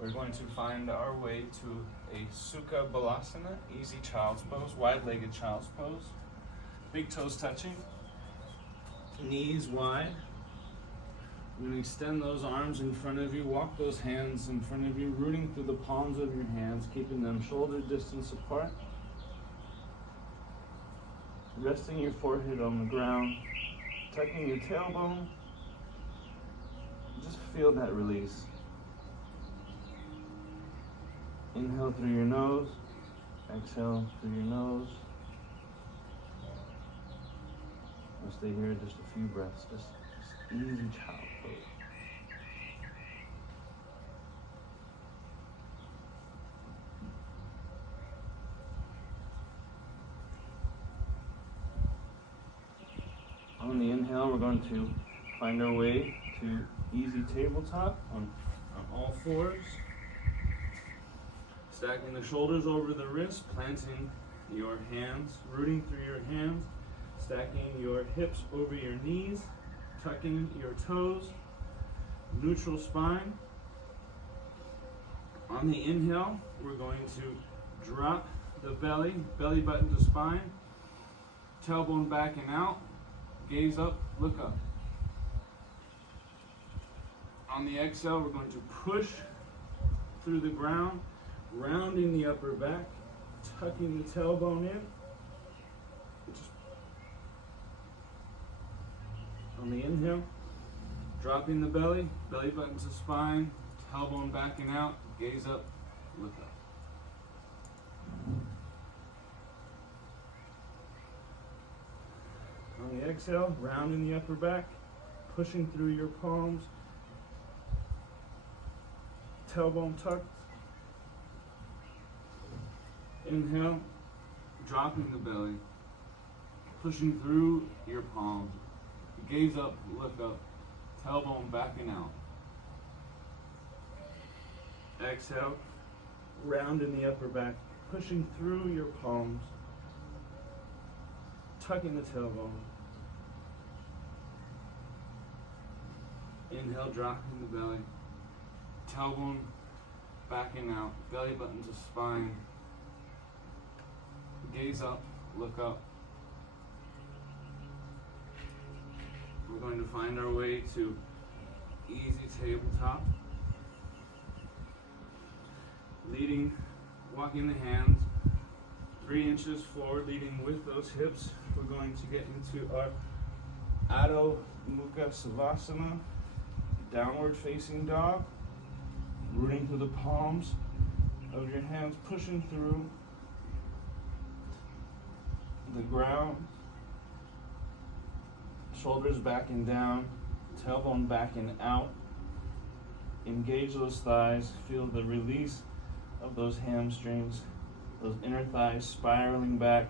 We're going to find our way to a Sukha Balasana, easy child's pose, wide-legged child's pose. Big toes touching, knees wide. You're going to extend those arms in front of you, walk those hands in front of you, rooting through the palms of your hands, keeping them shoulder distance apart. Resting your forehead on the ground, tucking your tailbone. Just feel that release. Inhale through your nose, exhale through your nose. I'll stay here just a few breaths, just easy child pose. On the inhale, we're going to find our way to easy tabletop on all fours. Stacking the shoulders over the wrists, planting your hands, rooting through your hands, stacking your hips over your knees, tucking your toes, neutral spine. On the inhale, we're going to drop the belly button to spine, tailbone back and out, gaze up, look up. On the exhale, we're going to push through the ground, rounding the upper back, tucking the tailbone in. On the inhale, dropping the belly button to spine, tailbone back and out, gaze up, look up. On the exhale, rounding the upper back, pushing through your palms, tailbone tucked. Inhale, dropping the belly, pushing through your palms. Gaze up, look up, tailbone back and out. Exhale, rounding the upper back, pushing through your palms, tucking the tailbone. Inhale, dropping the belly, tailbone back and out, belly button to spine. Gaze up, look up. We're going to find our way to easy tabletop. Leading, walking the hands 3 inches forward, leading with those hips. We're going to get into our Adho Mukha Savasana, downward facing dog. Rooting through the palms of your hands, pushing through the ground. Shoulders back and down, tailbone back and out. Engage those thighs, feel the release of those hamstrings, those inner thighs spiraling back,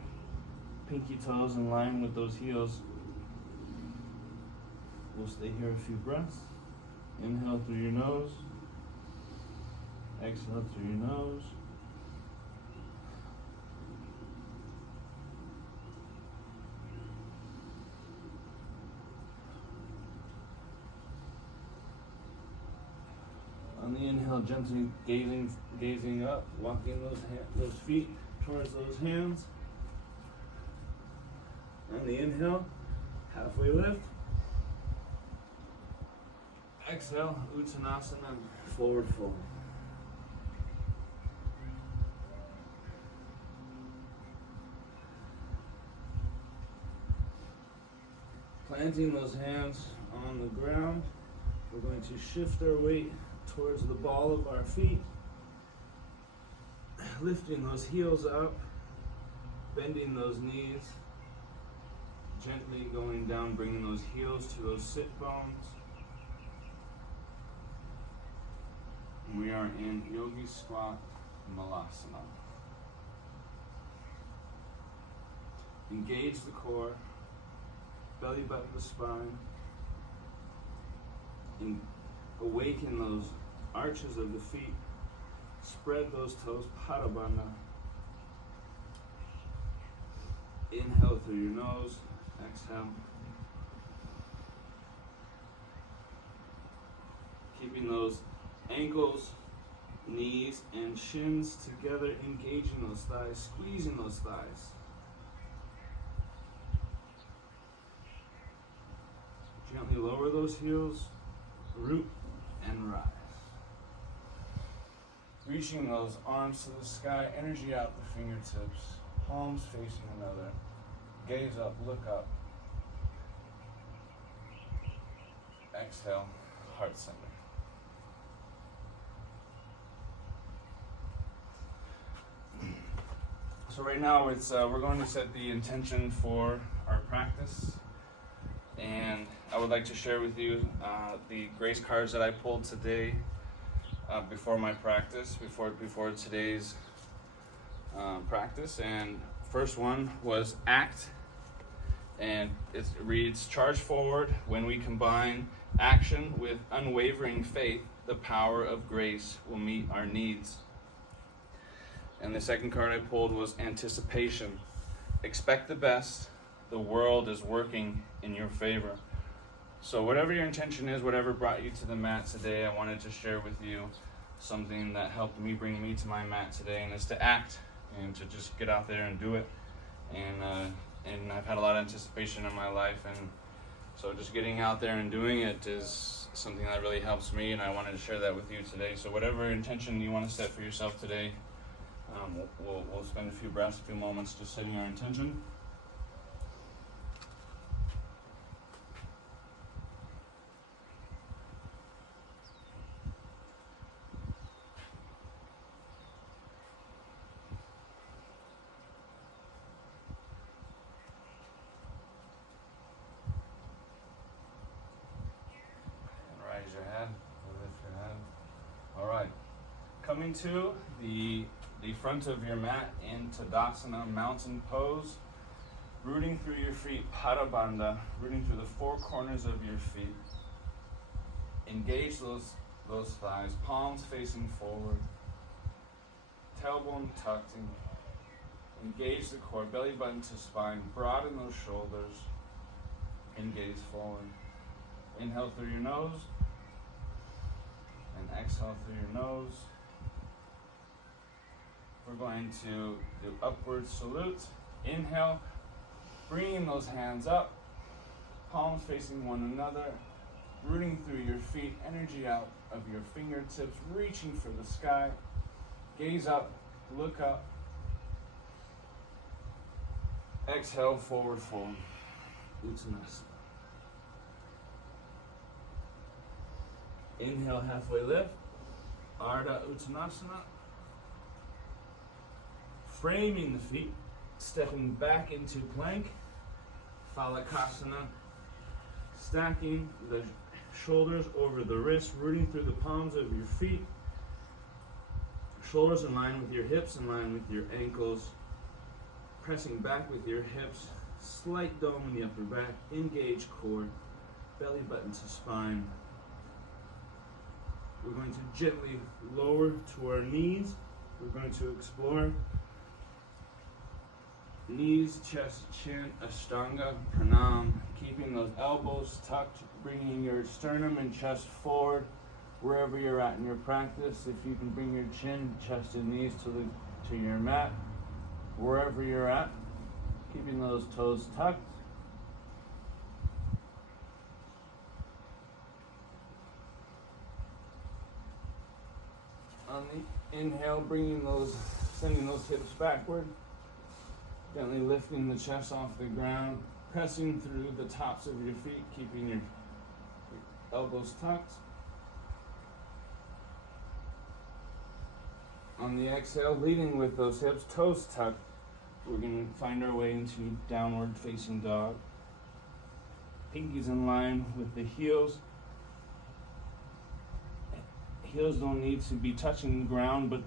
pinky toes in line with those heels. We'll stay here a few breaths. Inhale through your nose, exhale through your nose. On the inhale, gently gazing up, walking those feet towards those hands. On the inhale, halfway lift. Exhale, Uttanasana, forward fold. Planting those hands on the ground, we're going to shift our weight towards the ball of our feet, lifting those heels up, bending those knees, gently going down, bringing those heels to those sit bones. And we are in Yogi Squat Malasana. Engage the core, belly button to spine, and awaken those arches of the feet. Spread those toes, Padabandha. Inhale through your nose, exhale. Keeping those ankles Knees and shins together, engaging those thighs, squeezing those thighs. Gently lower those heels, root and rise. Reaching those arms to the sky, energy out the fingertips, palms facing another. Gaze up, look up. Exhale, heart center. So right now we're going to set the intention for our practice, and I would like to share with you the grace cards that I pulled today before my practice, before today's practice. And first one was act, and it reads, charge forward. When we combine action with unwavering faith, the power of grace will meet our needs. And the second card I pulled was anticipation. Expect the best. The world is working in your favor. So whatever your intention is, whatever brought you to the mat today, I wanted to share with you something that helped me bring me to my mat today, and it's to act and to just get out there and do it. And I've had a lot of anticipation in my life, and so just getting out there and doing it is something that really helps me, and I wanted to share that with you today. So whatever intention you want to set for yourself today, we'll spend a few breaths, a few moments just setting our intention. And raise your head, lift your head. All right, coming to the front of your mat in Tadasana, mountain pose, rooting through your feet, Pada Bandha, rooting through the four corners of your feet. Engage those thighs, palms facing forward, tailbone tucked in. Engage the core, belly button to spine, broaden those shoulders, and gaze forward. Inhale through your nose, and exhale through your nose. We're going to do upward salute. Inhale, bringing those hands up, palms facing one another, rooting through your feet, energy out of your fingertips, reaching for the sky. Gaze up, look up. Exhale, forward fold. Uttanasana. Inhale, halfway lift. Ardha Uttanasana. Framing the feet, stepping back into plank, Phalakasana, stacking the shoulders over the wrists, rooting through the palms of your feet, shoulders in line with your hips, in line with your ankles, pressing back with your hips, slight dome in the upper back, engage core, belly button to spine. We're going to gently lower to our knees. We're going to explore knees, chest, chin, Ashtanga, Pranam, keeping those elbows tucked, bringing your sternum and chest forward wherever you're at in your practice. If you can bring your chin, chest, and knees to your mat, wherever you're at, keeping those toes tucked. On the inhale, sending those hips backward. Gently lifting the chest off the ground, pressing through the tops of your feet, keeping your elbows tucked. On the exhale, leading with those hips, toes tucked, we're going to find our way into downward facing dog. Pinkies in line with the heels. Heels don't need to be touching the ground, but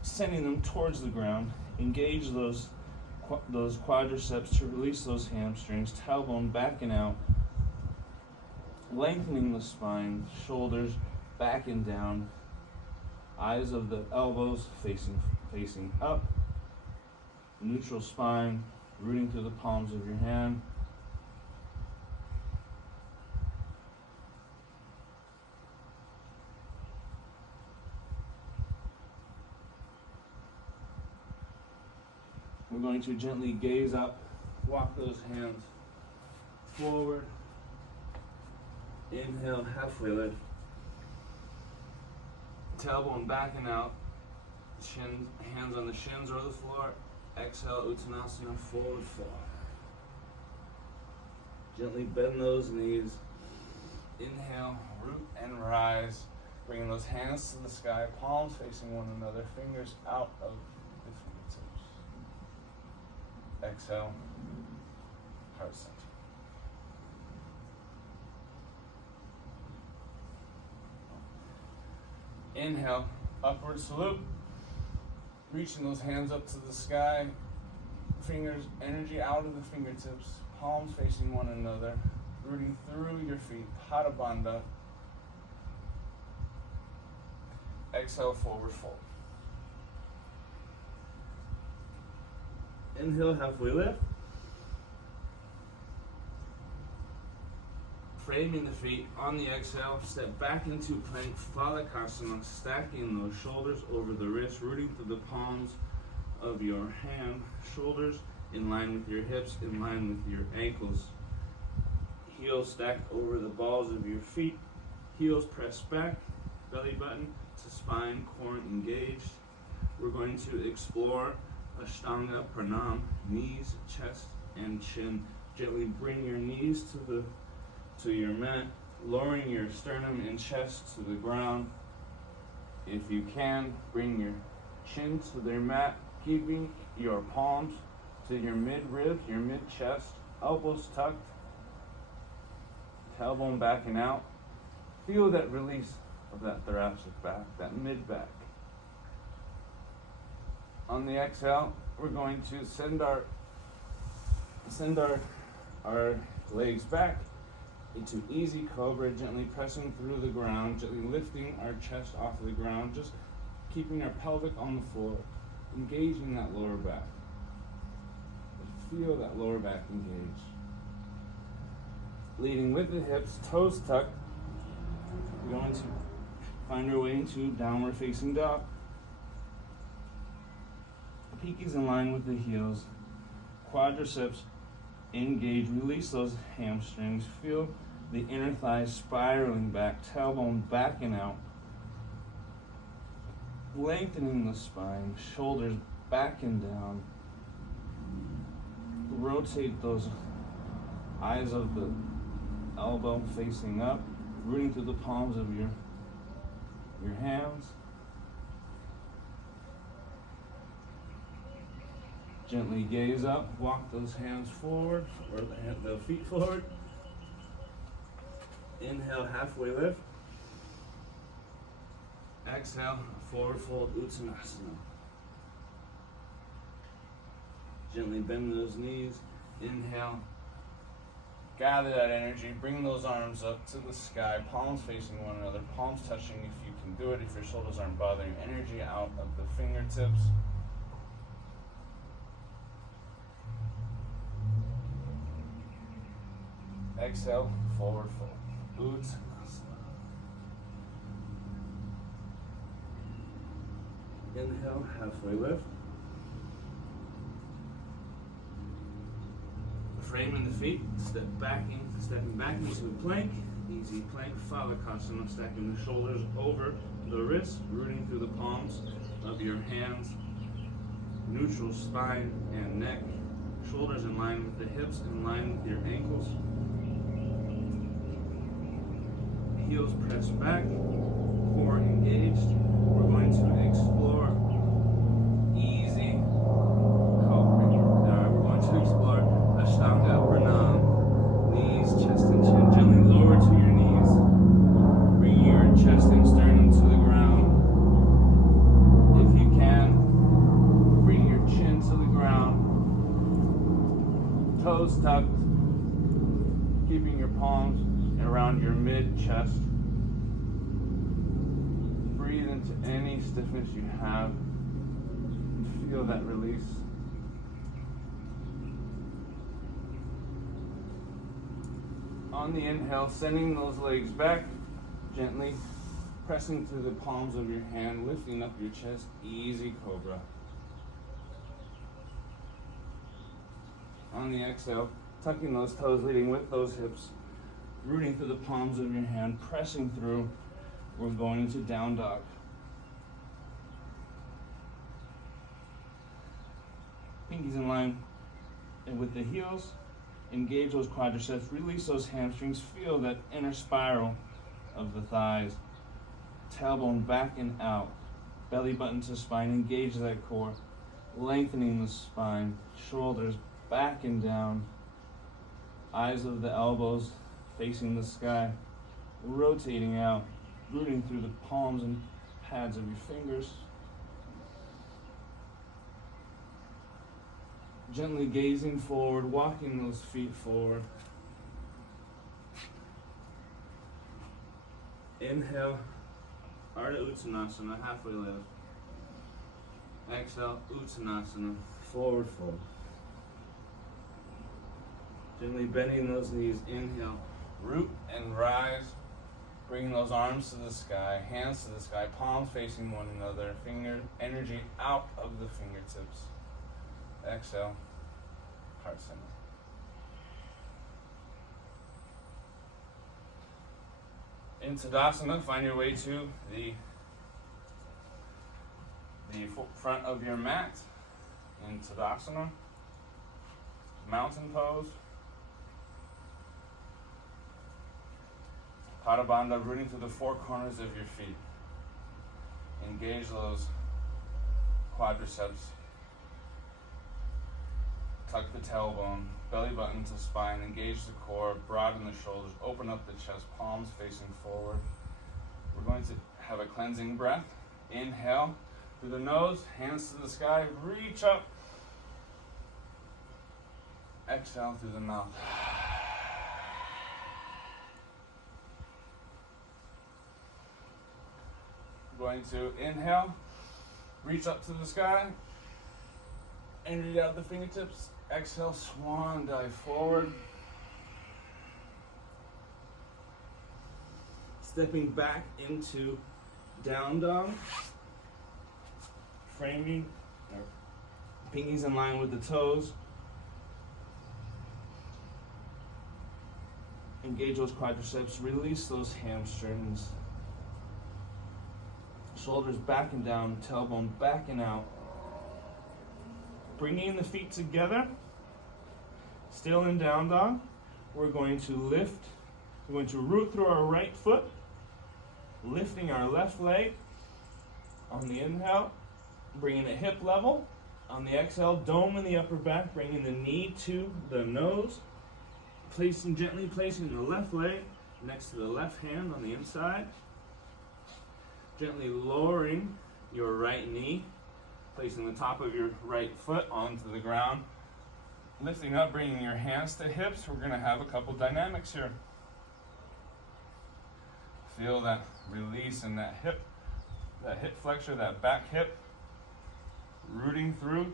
sending them towards the ground. Engage those quadriceps to release those hamstrings, tailbone backing out, lengthening the spine, shoulders back and down, eyes of the elbows facing up, neutral spine, rooting through the palms of your hand. We're going to gently gaze up, walk those hands forward. Inhale, halfway lift. Tailbone backing out. Hands on the shins or the floor. Exhale, Uttanasana, forward fold. Gently bend those knees. Inhale, root and rise. Bringing those hands to the sky, palms facing one another, fingers out of the fingertips. Exhale, heart center. Inhale, upward salute. Reaching those hands up to the sky, fingers, energy out of the fingertips, palms facing one another, rooting through your feet, Pada Bandha. Exhale, forward fold. Inhale, halfway lift. Framing the feet on the exhale, step back into plank, Phalakasana, stacking those shoulders over the wrists, rooting through the palms of your hand, shoulders in line with your hips, in line with your ankles. Heels stacked over the balls of your feet, heels pressed back, belly button to spine, core engaged. We're going to explore Ashtanga Pranam, knees, chest, and chin. Gently bring your knees to your mat, lowering your sternum and chest to the ground. If you can, bring your chin to their mat, keeping your palms to your mid-rib, your mid-chest, elbows tucked, tailbone backing out. Feel that release of that thoracic back, that mid-back. On the exhale, we're going to send our legs back into easy cobra, gently pressing through the ground, gently lifting our chest off the ground, just keeping our pelvic on the floor, engaging that lower back. Feel that lower back engaged. Leading with the hips, toes tucked. We're going to find our way into downward facing dog. Pinkies in line with the heels, quadriceps engage, release those hamstrings, feel the inner thighs spiraling back, tailbone backing out, lengthening the spine, shoulders back and down. Rotate those eyes of the elbow facing up, rooting through the palms of your hands. Gently gaze up, walk those hands forward, or the feet forward. Inhale, halfway lift. Exhale, forward fold, Uttanasana. Gently bend those knees. Inhale. Gather that energy, bring those arms up to the sky, palms facing one another, palms touching if you can do it, if your shoulders aren't bothering. Energy out of the fingertips. Exhale, forward fold. Uttanasana. Inhale, halfway lift. Framing the feet, stepping back into a plank. Easy plank, Phalakasana, stacking the shoulders over the wrists, rooting through the palms of your hands. Neutral spine and neck. Shoulders in line with the hips, in line with your ankles. Heels pressed back, core engaged. We're going to explore easy cobra. We're going to explore Ashtanga Pranam, knees, chest and chin. Gently lower to your knees. Bring your chest and sternum to the ground. If you can, bring your chin to the ground. Toes tucked, keeping your palms around your mid-chest. Breathe into any stiffness you have and feel that release. On the inhale, sending those legs back, gently pressing to the palms of your hand, lifting up your chest, easy cobra. On the exhale, tucking those toes, leading with those hips, rooting through the palms of your hand, pressing through. We're going into down dog. Pinkies in line and with the heels. Engage those quadriceps, release those hamstrings, feel that inner spiral of the thighs. Tailbone back and out. Belly button to spine, engage that core. Lengthening the spine, shoulders back and down. Eyes of the elbows facing the sky. Rotating out, rooting through the palms and pads of your fingers. Gently gazing forward, walking those feet forward. Inhale, Ardha Uttanasana, halfway lift. Exhale, Uttanasana, forward fold. Gently bending those knees, inhale, root and rise. Bringing those arms to the sky, hands to the sky, palms facing one another, finger energy out of the fingertips. Exhale, heart center. In Tadasana, find your way to the front of your mat. In Tadasana, mountain pose. Pada Bandha, rooting through the four corners of your feet. Engage those quadriceps. Tuck the tailbone, belly button to spine, engage the core, broaden the shoulders, open up the chest, palms facing forward. We're going to have a cleansing breath. Inhale through the nose, hands to the sky, reach up. Exhale through the mouth. We're going to inhale, reach up to the sky, energy out the fingertips. Exhale, swan dive forward. Stepping back into down dog. Framing, pinkies in line with the toes. Engage those quadriceps, release those hamstrings. Shoulders back and down, tailbone back and out. Bringing the feet together, still in down dog. We're going to lift, we're going to root through our right foot, lifting our left leg. On the inhale, bringing it hip level. On the exhale, dome in the upper back, bringing the knee to the nose. Gently placing the left leg next to the left hand on the inside. Gently lowering your right knee, placing the top of your right foot onto the ground. Lifting up, bringing your hands to hips. We're going to have a couple dynamics here. Feel that release in that hip flexor, that back hip, rooting through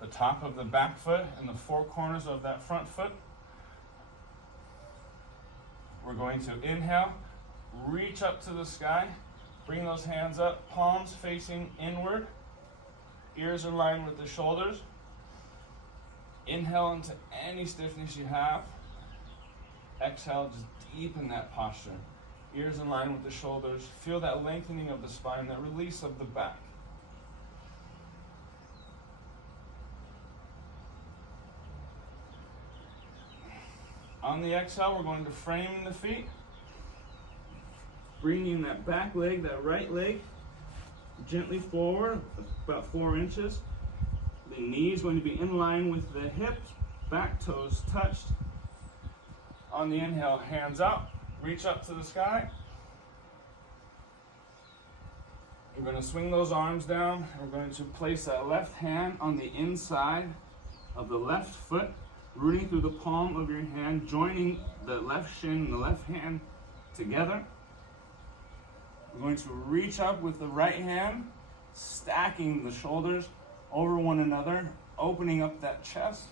the top of the back foot and the four corners of that front foot. We're going to inhale, reach up to the sky, bring those hands up, palms facing inward, ears aligned with the shoulders. Inhale into any stiffness you have. Exhale, just deepen that posture. Ears in line with the shoulders. Feel that lengthening of the spine, that release of the back. On the exhale, we're going to frame the feet. Bringing that back leg, that right leg, gently forward, about 4 inches. The knee is going to be in line with the hips, back toes touched. On the inhale, hands up, reach up to the sky. We're going to swing those arms down. We're going to place that left hand on the inside of the left foot, rooting through the palm of your hand, joining the left shin and the left hand together. We're going to reach up with the right hand, stacking the shoulders over one another, opening up that chest,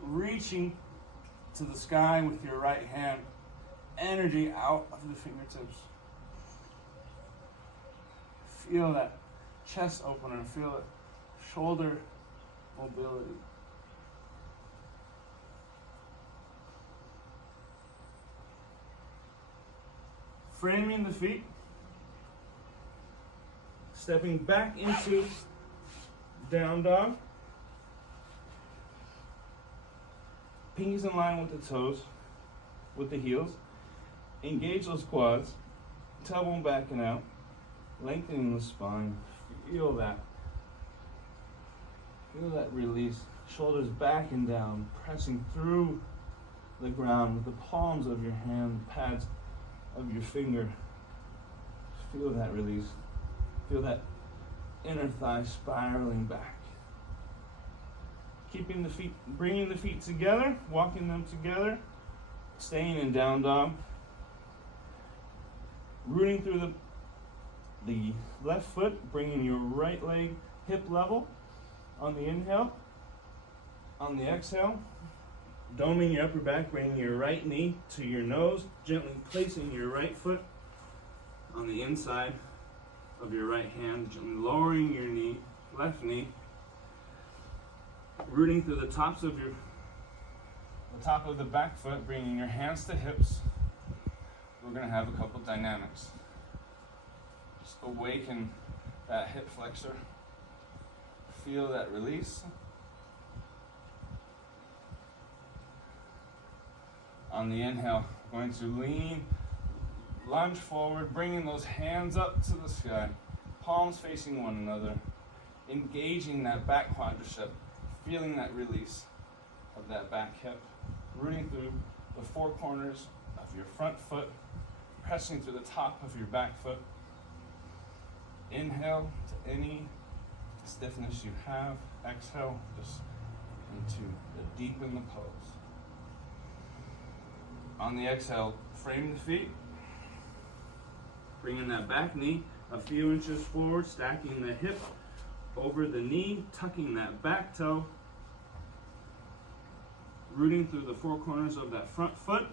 reaching to the sky with your right hand, energy out of the fingertips. Feel that chest opener, feel it, shoulder mobility. framing the feet, stepping back into down dog, pinkies in line with the toes, with the heels, engage those quads, tailbone backing out, lengthening the spine, feel that release, shoulders back and down, pressing through the ground with the palms of your hand, the pads of your finger. Feel that release. Feel that inner thigh spiraling back. Keeping the feet, bringing the feet together, walking them together, staying in down dog. Rooting through the left foot, bringing your right leg hip level on the inhale. On the exhale, doming your upper back, bringing your right knee to your nose, gently placing your right foot on the inside of your right hand, gently lowering your knee, left knee, rooting through the top of the back foot, bringing your hands to hips. We're going to have a couple dynamics. Just awaken that hip flexor. Feel that release. On the inhale, we're going to lean, lunge forward, bringing those hands up to the sky, palms facing one another, engaging that back quadricep, feeling that release of that back hip, rooting through the four corners of your front foot, pressing through the top of your back foot. Inhale to any stiffness you have. Exhale just into the deepen the pose. On the exhale, frame the feet, bringing that back knee a few inches forward, stacking the hip over the knee, tucking that back toe, rooting through the four corners of that front foot.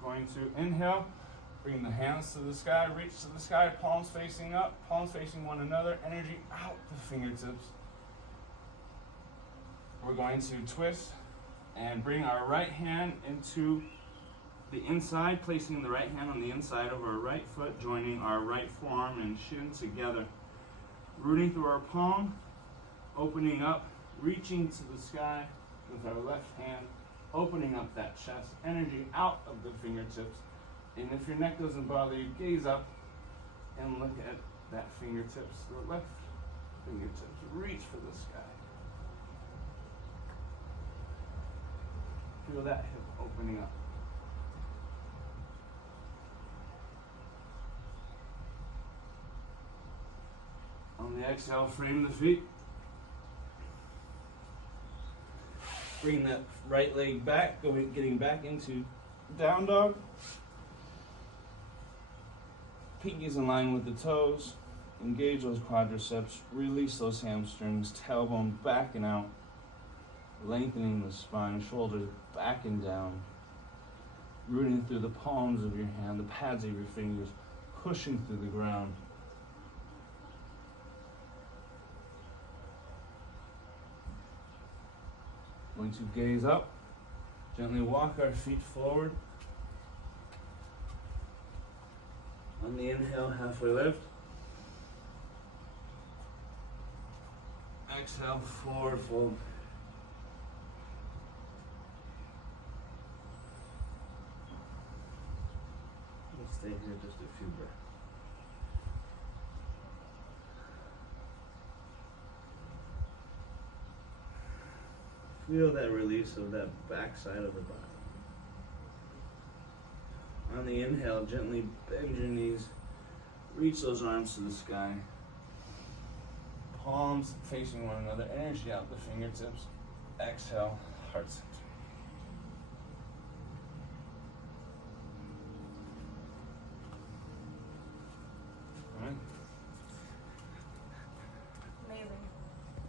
Going to inhale, bring the hands to the sky, reach to the sky, palms facing up, palms facing one another, energy out the fingertips. We're going to twist and bring our right hand into the inside, placing the right hand on the inside of our right foot, joining our right forearm and shin together. Rooting through our palm, opening up, reaching to the sky with our left hand, opening up that chest, energy out of the fingertips. And if your neck doesn't bother you, gaze up and look at that fingertips, the left fingertips. Reach for the sky. Feel that hip opening up. On the exhale, frame the feet. Bring that right leg back, getting back into down dog. Pinkies in line with the toes. Engage those quadriceps. Release those hamstrings. Tailbone back and out. Lengthening the spine, shoulders back and down. Rooting through the palms of your hand, the pads of your fingers, pushing through the ground. Going to gaze up, gently walk our feet forward. On the inhale, halfway lift. Exhale, forward fold. We'll stay here just a few breaths. Feel that release of that back side of the body. On the inhale, gently bend your knees. Reach those arms to the sky. Palms facing one another. Energy out the fingertips. Exhale, heart center.